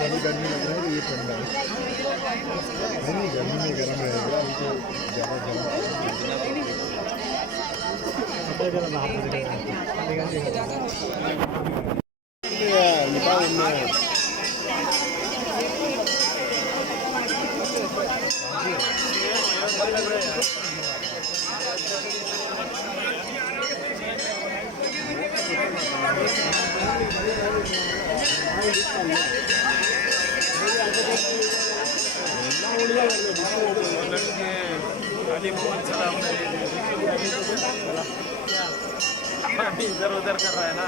गर्मी गर्मी लग रहा है तो ये ठंडा है नहीं गर्मी में गर्म रहेगा अभी तो ज़्यादा इधर उधर कर रहा है ना।